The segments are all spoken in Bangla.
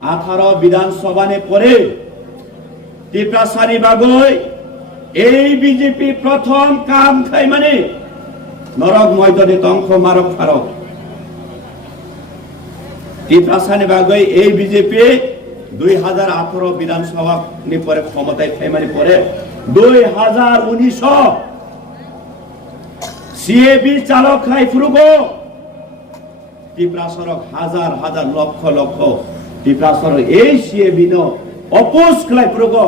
18 বিধানসভা নে পরে টিপ্রাসানি বাগৈ এই বিজেপি প্রথম কাম খাই মানে নরক ময়দানে তংখ মারক ফারক টিপ্রাসানি বাগৈ এই বিজেপি 2018 বিধানসভা নে পরে ক্ষমতায় খাই মানে পরে 2019 সিএবি চালক খাই ফুরুগো টিপ্রাসরক হাজার হাজার লক্ষ লক্ষ টিপ্রাসর এই সিএবি নো অপোজ খাই ফুরুগো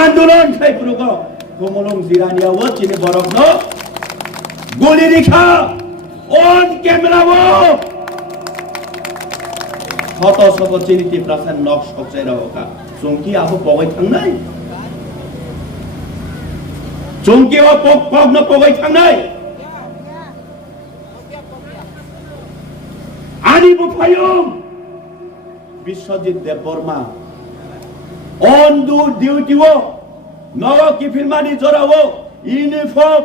আন্দোলন খাই ফুরুগো কমলং জিরানিয়াও চিনি বরক নো গুলি রিখা অন ক্যামেরাও শত শত চিনি টিপ্রাসান নক সকচাই রাওকা চংকি আবো পগাই থাंनाय চংকি ও পগন পগাই থাंनाय আনিবো ফায়ুম বিশ্বজিৎ দেববর্মা অন দু ডিউটিও নগ কিফিলমানি জরাও ইউনিফর্ম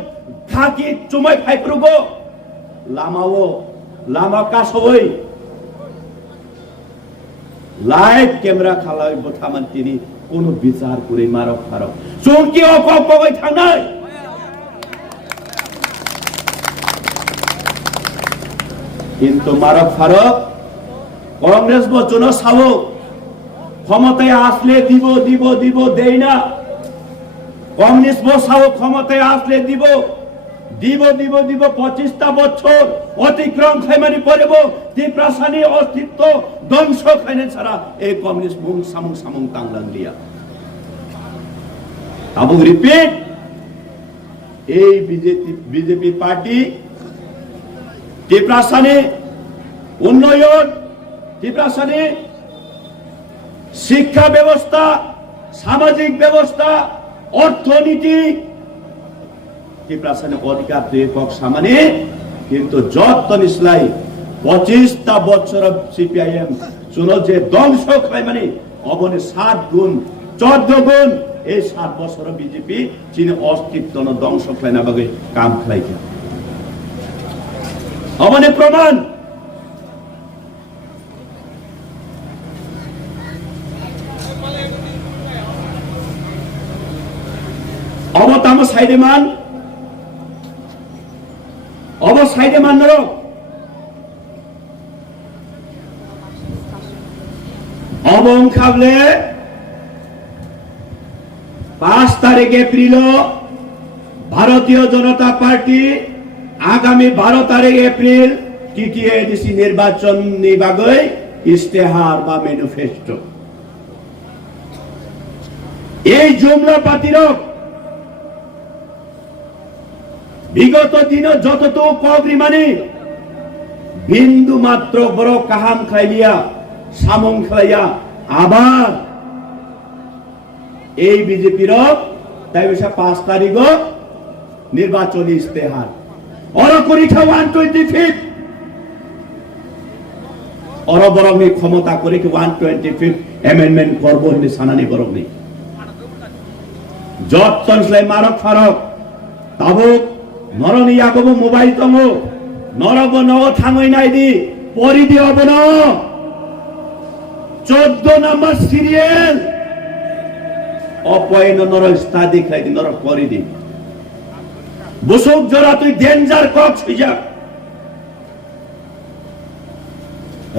থাকি চুমাই ফাইপ্রুগো লামাও লামা কাসই লাইভ ক্যামেরা খালাই বথামান তিনি কোন বিচার করে মারক ফারক চংকি অপপগৈ থাंनाय কিন্তু মারক ফারক কংগ্রেস বচন সাবো ক্ষমতায় আসলে দিব দিব দিব দেই না কমিউনিস্ট বসাবো ক্ষমতায় আসলে দিব দিব দিব দিব 25টা বছর অতিক্রম খাইমানি পড়ব টিপ্রাসানি অস্তিত্ব ধ্বংস খাইনে ছাড়া এই কমিউনিস্ট মুং সামুং সামুং তাংলাংলিয়া আবু রিপিট এই বিজেপি পার্টি টিপ্রাসানি উন্নয়ন টিপ্রাসানি শিক্ষা ব্যবস্থা সামাজিক ব্যবস্থা অর্থনীতি টিপ্রাসানি অধিকার একক সামানে কিন্তু যত নিসলাই 25টা বছর সিপিআইএম শুনো যে ধ্বংস খাই মানে অবনে 7 গুণ 14 গুণ এই 7 বছর বিজেপি চীন অস্তিত্ব ধ্বংস খাই না বাগে কাম খাইছে অবনে প্রমাণ অবতাম সাইডেমান নরক অবং খাবলে 5 তারিখ এপ্রিল ভারতীয় জনতা পার্টি আগামী 12 তারিখ এপ্রিল টিটিএডিসি নির্বাচন নিবাগৈ ইস্তেহার বা ম্যানিফেস্টো এই জুমলা পাতিরক বিগত দিন যতটুকু কগ্রিমানি বিন্দু মাত্র বড় কাহাম খাইলিয়া সামং খাইয়া আবার এই বিজেপির তাই 5 তারিখ নির্বাচনী ইস্তেহার অরকরিখা 125 অরবরঙ্গি ক্ষমতা করে কি 125 অ্যামেন্ডমেন্ট করব নি সানানি বরঙ্গি যতনসলাই মারক ফারক তাবুক নরনি ইয়াগব মোবাইল তঙ্গ নরব নগ থাঙ্গই নাইদি পরিদি হবন 14 নম্বর সিরিয়াল অপয়ন নর স্তাদি খাইদি নর পরিদি বসুক জরা তুই ডেঞ্জার কক্স হইয়া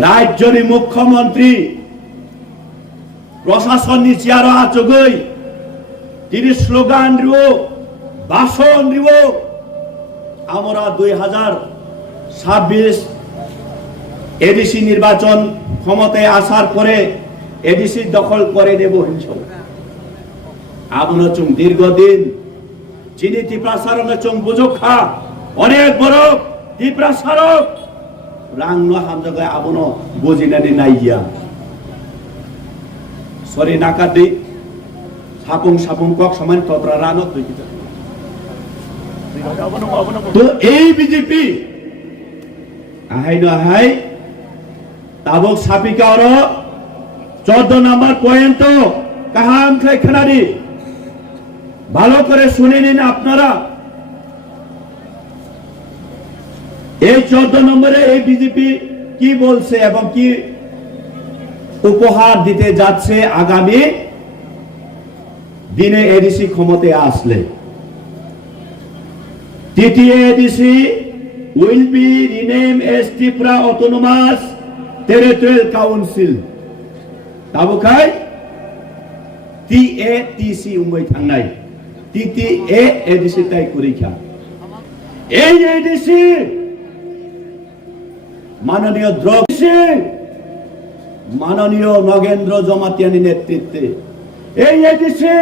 রাজ্যনি মুখ্যমন্ত্রী প্রশাসন নি চেয়ার আচগই তিনি স্লোগান রিও ভাষণ রিও আমরা 2026 এডিসি নির্বাচন ক্ষমতায় আসার পরে এডিসি দখল করে দেব হিংস আবনো চুং দীর্ঘদিন চিনি টিপ্রাসারং চুং বুজুখা অনেক বড় টিপ্রাসারক রাংন হামজাগায় আবনো বুজিনানি নাইয়া সরি নাকাদি সাপুং সাপুং কক সমান তত্রা রানত দুইটা তো এই বিজেপি আহাই তাবক সাপিকা ওর 14 নম্বর পয়েন্ট কাহাম খাই খানারি ভালো করে শুনে নিন আপনারা এই 14 নম্বরে এই বিজেপি কি বলছে এবং কি উপহার দিতে যাচ্ছে আগামী দিনে এডিসি ক্ষমতায় আসলে। তৃতীয় ADC will be renamed as Tripura Autonomous Territorial Council. তাবুকাই TATC উম্মই থাংনাই TTA ADC তাই করিখা। এই এডিসি মাননীয় মাননীয় নগেন্দ্র জমাতিয়ানি নেতৃত্বে, এই এডিসি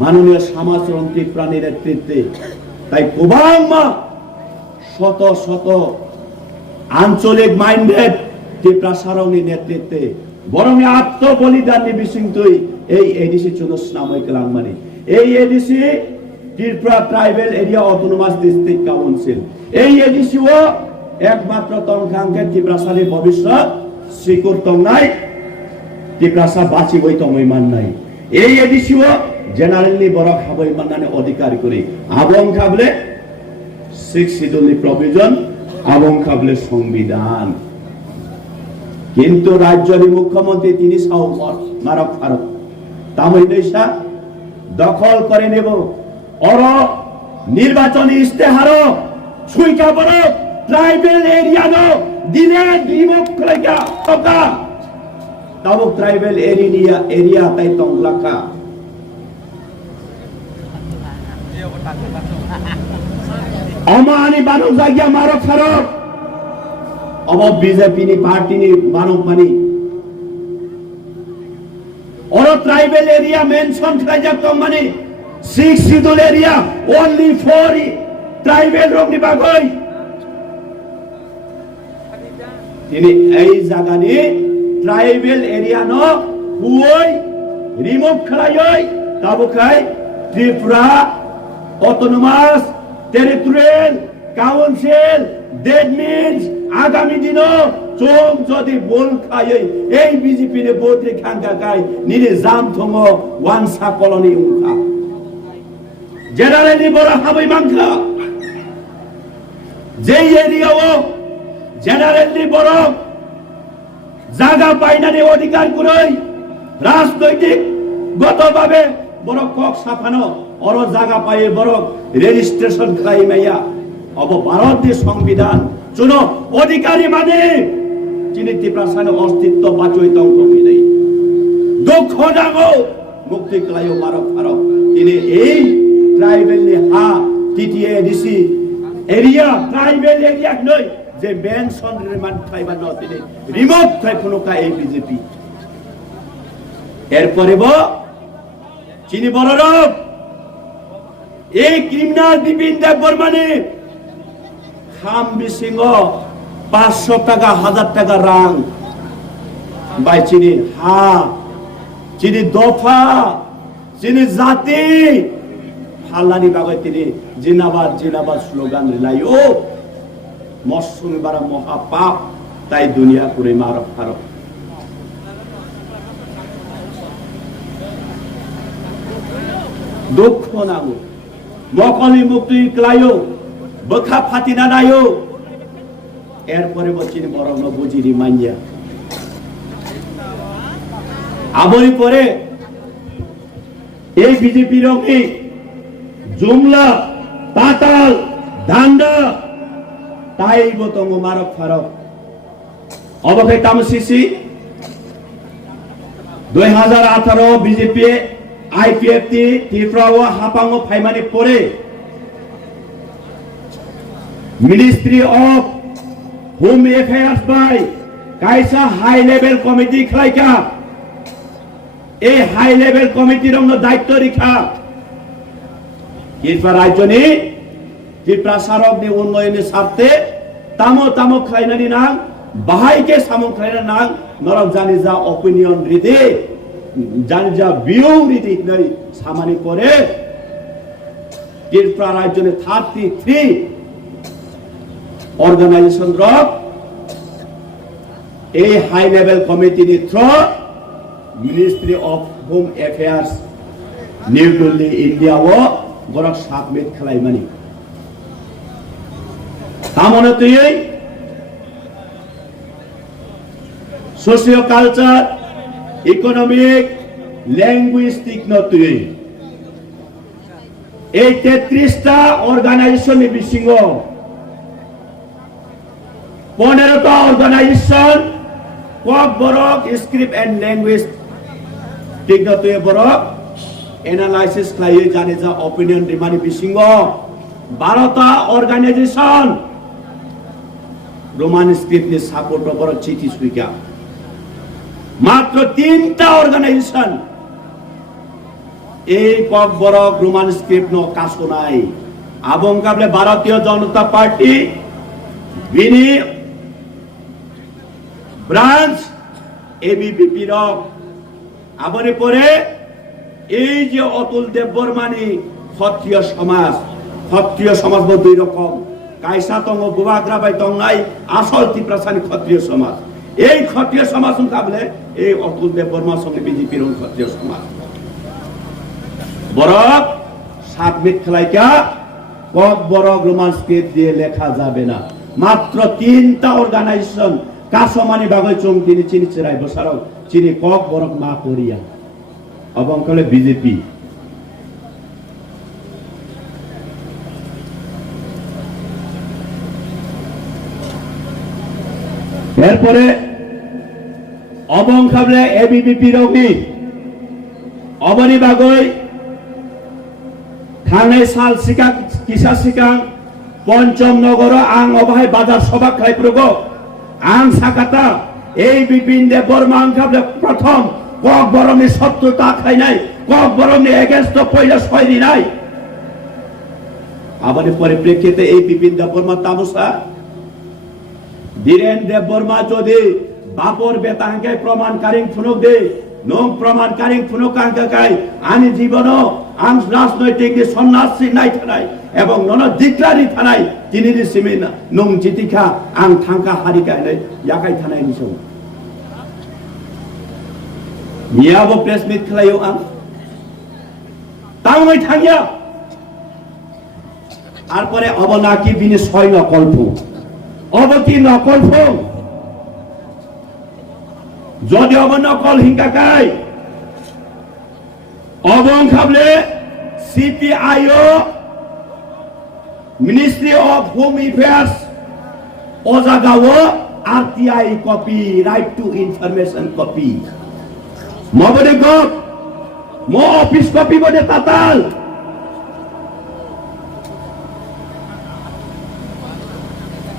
মাননীয় সমাজতান্ত্রিক প্রাণীর নেতৃত্বে, তাই কুবাংমা শত শত আঞ্চলিক মাইন্ডেড ত্রিপুরা সারংনি নেতৃত্বে বরং আত্মবলিদান নিবিসিংতই এই এডিসি চুনস নামক লাংমানি। এই ADC Tripura tribal area autonomous district council. এই এডিসিও একমাত্র তংখাংকে ত্রিপুরাসারের ভবিষ্যৎ সিকুর তংনাই ত্রিপুরাসা বাঁচি বই তমই মান নাই। এই এডিসিও জেনারেলি বড় খাবই মাননানে অধিকার করে আবং খাবলে 6 শিডিউলনি প্রভিজন আবং খাবলে সংবিধান। কিন্তু রাজ্যের মুখ্যমন্ত্রী তিনি সাও মারক ফারক তামই নৈশা দখল করে নেব অর নির্বাচনী ইস্তেহার সুইকা বড় ট্রাইবেল এরিয়া নো দিনে ডিমক লাগা তকা তাবক ট্রাইবেল এরিয়া তাই তংলাকা অমানি বানু জায়গা মারক ফারক অব বিজেপি নি পার্টি নি বানক মানি অর ট্রাইবেল এরিয়া মেনশন খাইজা কম মানি 6 schedule area only for tribal রোগনি বাগই তিনি এই জায়গানি ট্রাইবেল এরিয়া ন হুই রিমুভ খাইই তাবুকাই Tripura autonomous territorial council that means আগামী দিন চোখ যদি বল খাইই এই বিজেপি নে ভোট খাঙ্গা গাই নিরে জাম থম ওয়ানসা কলোনি উনখা জেনারেলি বড় হাবই মাংখা যেই এরিয়াও জেনারেলি বড় জায়গা পাইনানি অধিকার করেই রাজনৈতিক গতভাবে বড় কক সাফানো অর জায়গা পাইয়ে বড় রেজিস্ট্রেশন খাইমাইয়া অব ভারতীয় সংবিধান চুনো অধিকারী মানে যিনি ত্রিপুরাসানের অস্তিত্ব বাঁচই তঙ্ক নেই দুঃখ জাগো মুক্তি ক্লাইও মারক ফারক তিনি এই ট্রাইবেল হা TTA DC area tribal area নয় যে মেনশন রিমান্ড খাইবা ন তিনি রিমোভ খাই কোনো কা এই বিজেপি এরপরে চিনি বড় রব এই ক্রিমিনাল বিপিন দেব বর্মানে খাম বিসিংহ 500 টাকা 1000 টাকা রাং বাই চিনি হা চিনি দফা চিনি জাতি ফাল্লানি বাগৈ তিনি জিনাবাদ জিনাবাদ স্লোগান রিলাইও মসুমি বারা মহা পাপ তাই দুনিয়া করে মারক ফারক দুঃখ নাগো মকলি মুক্তি ক্লাইও বখা ফাতিনা নাইও এরপরে বচিনি বরং বুঝিনি মাইয়া আবরি পরে এই বিজেপি রঙে জুমলা পাতাল দান্ডা তাই বতঙ্গ মারক ফারক অবকে তামসিসি 2018 বিজেপি আইপিএফটি ত্রিপুরা ও হাপাঙ্গ ফাইমানি পরে ministry of home affairs by কাইসা হাই লেভেল কমিটি খাইকা এই হাই লেভেল কমিটির দায়িত্ব রেখা ত্রিপুরা রাজ্যনি ত্রিপুরা সারকনি উন্নয়নের স্বার্থে তামো তামো খাইনানি নাং বাহাইকে সামো খাইনা নাং নরক জানি যা অপিনিয়ন রীতি জানি যা ভিউ রীতি নাই সামানি করে ত্রিপুরা রাজ্যনি 33 অর্গানাইজেশন রক এই হাই লেভেল কমিটি নি through ministry of home affairs new Delhi India ও বরক সাবমিট খালাইমানি তামনে তুই সোশিও কালচার, ইকোনমিক, ল্যাঙ্গুইস্টিক নতুই এই 33টা অর্গানাইজেশন বিশৃঙ্গ 15টা organisation Kokborok script and language ঠিক নতুই বরক এনালাইসিস খাইয়ে জানে যা অপিনিয়ন রিমানি বিশৃঙ্গ 12টা organisation Roman script support Borok চিঠি সুইকা মাত্র 3টা অর্গানাইজেশন এই কক বরক রোমান স্ক্রিপ্ট ন কাছো নাই আবং কাবলে ভারতীয় জনতা পার্টি বিনি ব্রাঞ্চ এবিপিপি রক আবরে পরে এই যে অতুল দেববর্মানি ক্ষত্রিয় সমাজ দুই রকম কাইসা তঙ্গ বুবাগ্রাবাই তঙ্গাই আসল ত্রিপ্রাসানি ক্ষত্রিয় সমাজ এই ক্ষত্রিয় সমাজ কাবলে এই অতুল দেববর্মার সঙ্গে বিজেপির ক্ষত্রিয় সমাজ বরক সাবমিট খেলাইকা কক বরক রোমান স্ক্রিপ্ট দিয়ে লেখা যাবে না মাত্র 3টা অর্গানাইজেশন কাসমানি বাগৈ চং তিনি চিনি চিরাই বসারক চিনি কক বরক মা করিয়া এবং কলে বিজেপি এরপরে অবং খাবলে এবিপিপি রবি অবনি বাগৈ থানায় সাল শিকা কিসা শিকা পঞ্চম নগর আং অবাহাই বাজার সভা খাই প্রগ আং সাকাতা এই বিপিন দেব বর্মা আং খাবলে প্রথম কক বরমনি শত্রুতা খাই নাই কক বরমনি এগেন্স্ট পয়লা শয়নি নাই আবার পরিপ্রেক্ষিতে এই বিপিন দেব বর্মা তামসা ধীরেন দেব বর্মা যদি বাপর বেতাঙ্কে প্রমাণ কারিং ফুনুক দে নং প্রমাণ কারিং ফুনুক আঙ্কাকাই আনি জীবন আং রাজনৈতিক সন্ন্যাসী নাই থানায় এবং নন ডিক্লারি থানায় তিনি সিমি নং জিতিখা আং থাঙ্কা হারিকা নাই ইয়াকাই থানায় নিছো মিয়াবো প্রেস মিট খেলাইও আং তাওই থাঙ্গিয়া আর পরে অবনাকি বিনি 6 নকল্প অবতি নকল্প যদি অবনকল হিংকাকাই অবং খাবলে CPIO ministry of home affairs ওজাগাও RTI copy right to information copy মবরে গপ মো অফিস কপি বনে তাতাল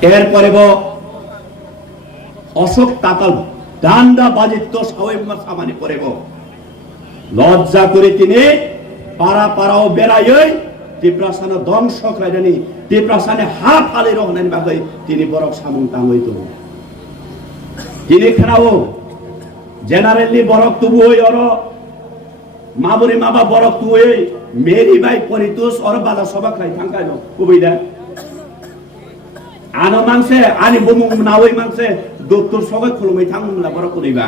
এরপরে অশোক তাতাল ডান্ডা বাজিত সামানি করেব লজ্জা করে তিনি পাড়া পাড়াও বেড়াই ত্রিপ্রাসান ধ্বংস খাইনি ত্রিপ্রাসানে হাফ আলি রহনানি বাগৈ তিনি বরক সামুং তাঙ্গইত তিনি খেরাও জেনারেলি বরক তুবু হই অর মাবরি মাবা বরক তু হই মেরি বাই পরিতুস অর বালা সভা খাই থাঙ্কাই কুবইদা আনো মাংসে আনি বমুং নাওই মাংসে দত্তর সবাই খুলুমাই থাঙ্গুলা বরক করিবা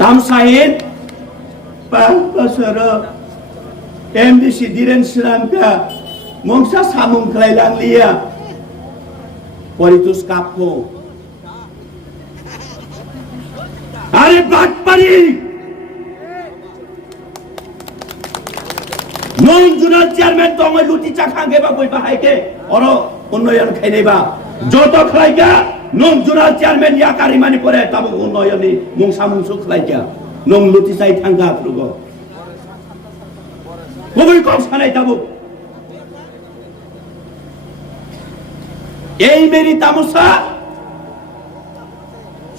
তামসাইন পাসর এমডিসি দিরেন শ্রীরামকা মংসা সামুং খাইলাং লিয়া পরিতুস কাপকো আরে বাটপারি নং জুনাল চেয়ারম্যান তো আমি লুটি চা খাঙ্গে বা বই বাহাইকে অর উন্নয়ন খাইনেবা যত খাইকা নং জুনাল চেয়ারম্যান ইয়া কারিমানি পরে তাবো উন্নয়নি মুং সামুংসু খাইকা নং লুটি চাই থাঙ্গা প্রগ কবই কম সানাই তাবো এই মেরি তামসা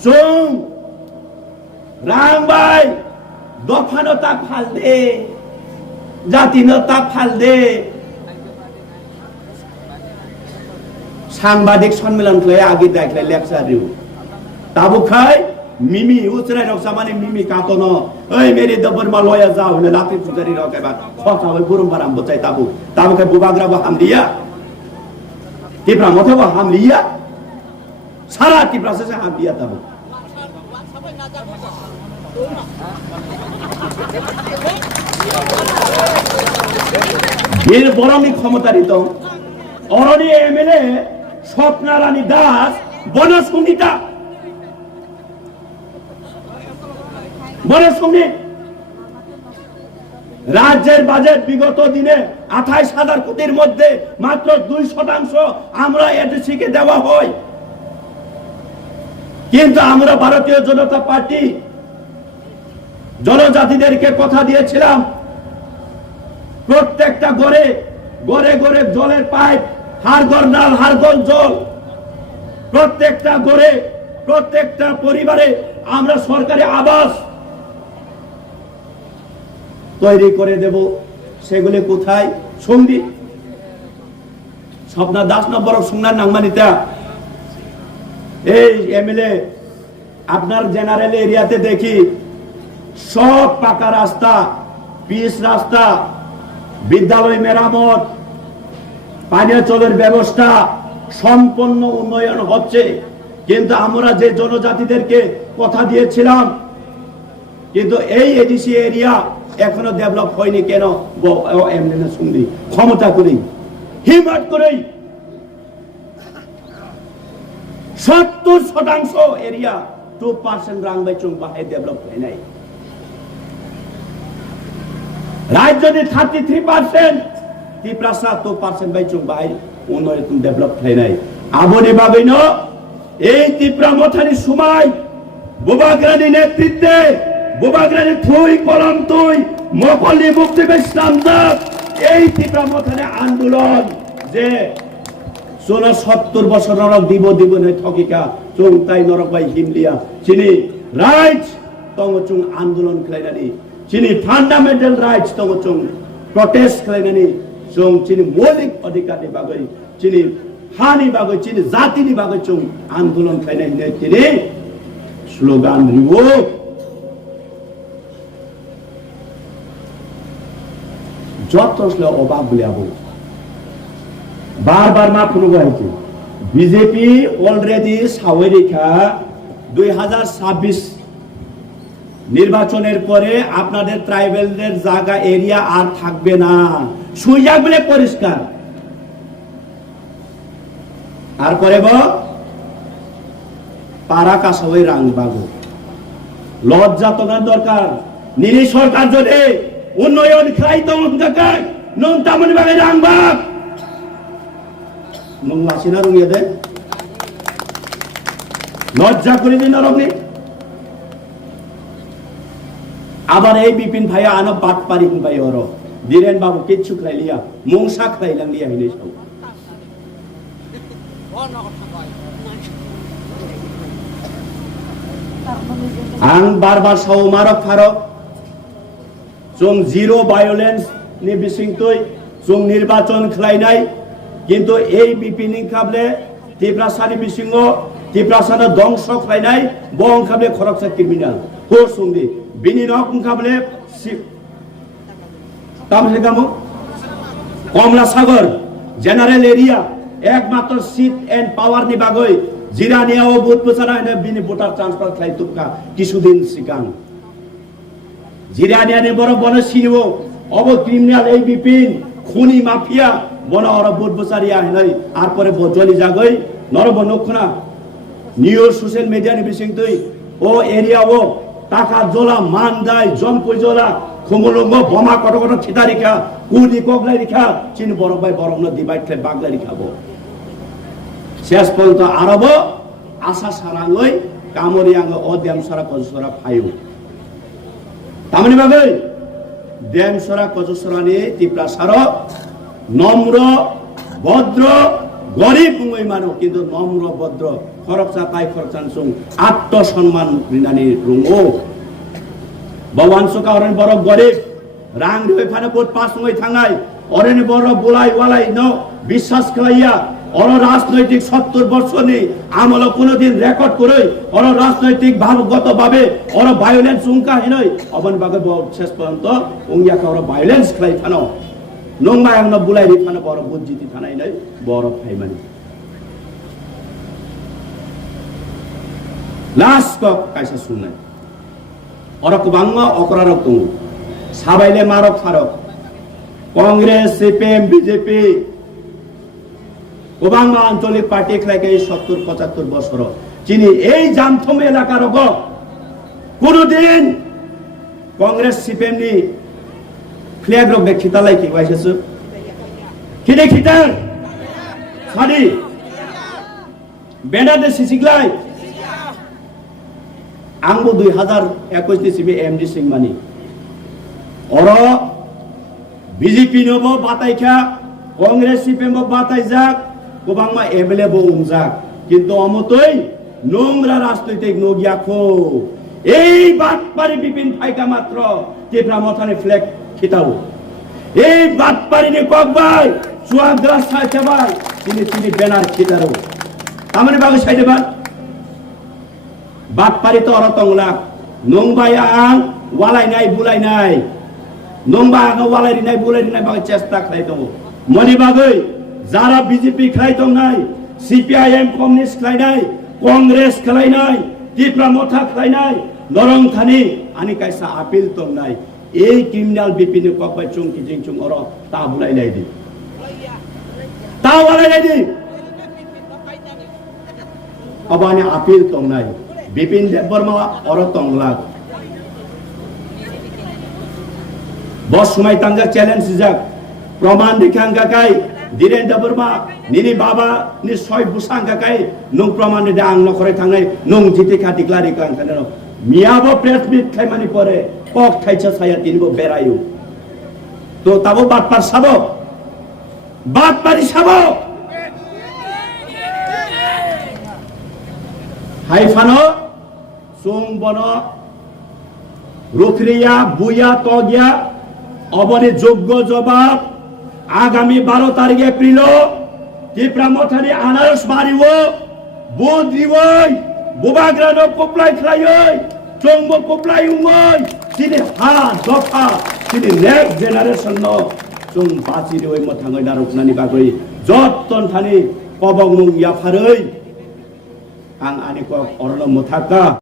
সং রাংবাই দফানতা ফাল দে জাতিনতা ফাল দে সাংবাদিক সম্মেলন করে আগে দেখলে লেকচার দিও তাবু খাই মিমি উচরাই রকসা মানে মিমি কাতন ওই মেরি দবর মা লয়া যাও হলে লাতি পুজারি রকেবা কথা ওই গুরুম বারাম বচাই তাবু তাবু খাই বুবাগরা বা হামলিয়া টিপরা মথে বা হামলিয়া সারা টিপরা সে হামলিয়া তাবু এর বরং ক্ষমতারিত অরণি এমএলএ স্বপ্নারানী দাস বনশ্রমিকা রাজ্যের বাজেট বিগত দিনে 28,000 কোটির মধ্যে মাত্র 2% আমরা এডিসি কে দেওয়া হয়। কিন্তু আমরা ভারতীয় জনতা পার্টি জনজাতিদেরকে কথা দিয়েছিলাম প্রত্যেকটা ঘরে ঘরে ঘরে জলের পাইপ, হাড়গর নাল হাড়গর জল, প্রত্যেকটা ঘরে প্রত্যেকটা পরিবারে আমরা সরকারি আবাস তৈরি করে দেব। সেগুলি কোথায়? সঙ্গী স্বপ্না দাস নম্বর সংজ্ঞার নাংমানিতা এই এমএলএ আপনার জেনারেল এরিয়াতে দেখি সব পাকা রাস্তা, পিচ রাস্তা, বিদ্যালয় মেরামত, পানীয় জলের ব্যবস্থা সম্পূর্ণ উন্নয়ন হচ্ছে। কিন্তু আমরা যে জনজাতিদেরকে কথা দিয়েছিলাম, কিন্তু এই এডিসি এরিয়া এখনো ডেভেলপ হয়নি। কেন? এমএলএ সঙ্গী ক্ষমতা করেই, হিম্মত করেই 70% এরিয়া 2% রাংবাইচুং বাহে ডেভেলপ হয় নাই। রাজ্য যদি 33% ত্রিপ্রাসা 2% বাইচুং বাহে উন্নয়ন ডেভেলপ হয় নাই। আবনি বাবিন এই ত্রিপুরা মথানি সময় বুবাগ্রানি নেতৃত্বে বুবাগ্রানি থুই কলম তুই মকলি মুক্তি ইসলাম এই ত্রিপুরা মথানি আন্দোলন যে 70 বছর নরক দিব দিব নয় ঠকিকা চুং তাই নরক বাই হিমলিয়া চিনি রাইটস তংচুং আন্দোলন খাইনানি চিনি ফান্ডামেন্টাল রাইটস তংচুং প্রটেস্ট খাইনানি চুং চিনি মৌলিক অধিকারনি বাগৈ চিনি হানি বাগৈ চিনি জাতিনি বাগৈ চুং আন্দোলন খাইনানি চিনি স্লোগান রিবো যত আসলে অভাব বলে আবু বারবার মা ফুরুগো হয়েছে। বিজেপি অলরেডি সাওয়েরিখা 2026 নির্বাচনের পরে আপনাদের ট্রাইবেলদের জায়গা এরিয়া আর থাকবে না, সুইয়া বলে পরিষ্কার। আর পরে পারা কাসাওয়ে রাংবাগো লজ্জা তোমার দরকার। নিরি সরকার যদি উন্নয়ন খাই তখন দেখায় নং তামনি বাগে রাংবাগ নং লাসিনা রঙিয়ে দেয় লজ্জা করে দিন নরমনি। আবার এই বিপিন ভাইয়া আনো বাট পারি ভাই ওর বীরেন বাবু কিচ্ছু খাইলিয়া মংসা খাইলাম লিয়া হিনে সব আং বারবার সৌ মারক ফারক जों জিরো ভায়োলেন্স নি বিসিংতই जों নির্বাচন খাইনাই। কিন্তু এই বিপিনি খাবলে ত্রিপ্রাসানি বিসিংহ ত্রিপ্রাসানা ধ্বংস খাইনাই বং খাবলে খরকসা ক্রিমিনাল হো সুংদি বিনি রক খাবলে তামলে গামো কমলা সাগর জেনারেল এরিয়া একমাত্র সিট এন্ড পাওয়ার নি বাগৈ জিরানিয়া ও বুট প্রচারা বিনি ভোটার ট্রান্সফার খাই তুকা কিছুদিন সিকাং জিরানিয়ানে বড় বড় সিনিব অব ক্রিমিনাল এই বিপিন খুনি মাফিয়া বড় অর বুট প্রচারিয়া হই। আর পরে জলি জাগৈ নরব নক্ষনা নিউজ সোশ্যাল মিডিয়া নি বিসিং তুই ও এরিয়া ও টাকা জোলা মান দাই জনপই জোলা খুমলঙ্গ বোমা কত কত ছিটারিখা কুনি কগলাই রিখা চিন বড় ভাই বড় ন ডিভাইড খাই বাগলাই খাবো শেষ পর্যন্ত আরব আশা সারাঙ্গই কামরিয়াঙ্গ অদ্যাম সারা কজসরা ফাইও তামনি বাগৈ দেমসরা কজসরানি ত্রিপ্রাসার নম্র ভদ্র গরিব মুই মানো কিন্তু নম্র ভদ্র খরচা পাই খরচান সুং আত্মসম্মান রিনানি রুঙো ভগবান সুকা অরেন বড় গরিব রাং রে ফানে বহুত পাস মই থাঙ্গাই অরেন বড় বুলাই ওয়ালাই ন বিশ্বাস খাইয়া অর রাজনৈতিক 70 বর্ষ নেই আমল কোনদিন রেকর্ড করে অর রাজনৈতিক ভাবগত ভাবে অর ভায়োলেন্স উঙ্কা হিনই অবন বাগে শেষ পর্যন্ত উঙ্গিয়া কা অর ভায়োলেন্স খাই ফানো নংমা আং ন বুলাই রি ফানো বড় বুজিতি থানাই নাই বড় ফাইমানি লাস্ট কক কাইসা শুনাই অরক বাংমা অকরারক দङ সাবাইলে মারক ফারক কংগ্রেস সিপিএম বিজেপি ওবাংমা আঞ্চলিক পার্টি খেলাকে 70-75 বছর যিনি এই জামথম এলাকার কোনদিন কংগ্রেস সিপিএম নি ফ্ল্যাগ রক খিতালাই কি বাইছেছো কিনে খিতার সারি বেনাদে সিসিগলাই आंबो 2021 नि सिबे एमडी सिंह मानी और बीजेपी नबो बाताइखा कांग्रेस सीपीएम बो बाताइजाक गोबांमा एमएलए बो उमजाक किन्तु अमतै नोंग्रा राजनैतिक नगियाखौ এই বাটপারি বিপিন ফাইকা মাত্র তীব্রা মথানে ফ্ল্যাগ খিতাও এই বাটপারি নি ককবাই সুয়াগ্রা সাইতেবাই তিনি ব্যানার খিতারো আমনে বাগে সাইদেবান বাটপারি তো অরতংলা নংবাই আং ওয়ালাইনাই বুলাইনাই নংবা আং ওয়ালাইনাই বুলাইনাই বাগে চেষ্টা খাই দङ মনি বাগै যারা বিজেপি খাই দङ নাই সিপিআইএম কমিউনিস্ট খাই নাই কংগ্রেস খাই নাই তীব্রা মথা খাই নাই নরংথানি আনি কাইসা আপিল দङ নাই এই ক্রিমিনাল বিপিন ককবাই চুংকি জিংচুং অর তা বুলাইলাই দি তা ওয়ালাইলাই দি अबानि आपिल तंगनाय बिपिन देबबर्मा और तंगलाक बस समय तंगा चैलेंज जाक प्रमाण दिखांगा काय धीरेन्द्र बर्मा निनि बाबा नि सय बुसांगा काय नं प्रमाण दे आं नखरै थांनाय नं जिति खाति क्लारि कां थानो मियाबो प्रेस मिट खायमानि परे पक थाइसा साया तिनिबो बेरायो तो ताबो बातपार साबो बातपारी साबो हाइफानो सोंबनो रुखरिया बुया तगिया अबने যোগ্য জবাব आगामी 12 तारिख एप्रिल তীব্রা মথানি আনারস মারিও বুদ্রিওই বুবাগ্রানো কোপলাই খাইoi চংব কোপলাই উমই তিনি হা দফা তিনি নেক্সট জেনারেশন ন চং বাচিरि ওই মথাङै नारकनानि बागै जत्तन थानि कबंगमुं याफारै आं आनिको अरनो मुथाका